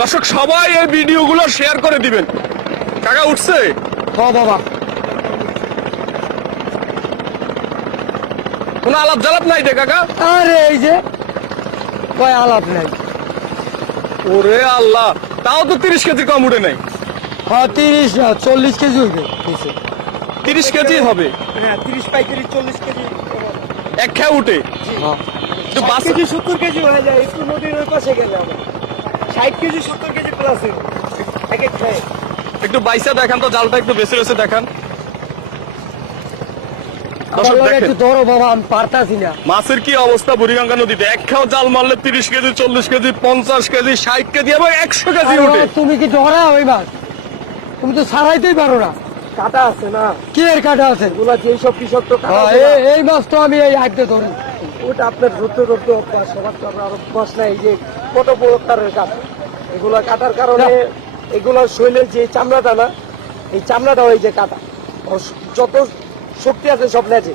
দর্শক সবাই এই ভিডিওগুলো শেয়ার করে দিবেন। কাকা উঠছে? হ্যাঁ বাবা, কোনো আলাপ জালাপ নাই রে কাকা? আরে এই যে কয় আলাপ নাই। ওরে আল্লাহ, তাও তো 30 কেজি কম উঠে নাই। হ্যাঁ 30 না 40 কেজি হইবে। 30 কেজি হবে হ্যাঁ 30 35 40 কেজি এক খেয়া উঠে। হ্যাঁ তো বাস 70 কেজি হয়ে যায়। একটু নদীর ওই পাশে গেলে আমরা 60 কেজি 70 কেজি প্লাস এক এক খায়। একটু বাইসা দেখান তো, জালটা একটু বেছে বেছে দেখান। দর্শক আমার দেখেন একটু ধরো বাবা, আমি পারতাছি না। মাছের কি অবস্থা বুড়িগঙ্গা নদীতে। এক খেয়াও জাল মারলে 30 কেজি 40 কেজি 50 কেজি 60 কেজি এবং 100 কেজি আরে উঠে। বাবা, তুমি কি ধরা ওই মাছ? তুমি তো ছাড়াইতেই পারো না। কাটা আছে না, কি এর কাটা আছে? ওগুলা যেসব কৃষক তো কাটা হ্যাঁ, আছে না, এই মাছ তো আমি এই আগে ধরি। ওটা আপনার ধরতে ধরতে অভ্যাস, সবার তো আপনার অভ্যাস নাই। এই যে কত প্রকারের কাটা, এগুলা কাটার কারণে এগুলা শরীরের যে চামড়াটা না, এই চামড়াটা ওই যে কাটা, ওর যত শক্তি আছে সব লেজে।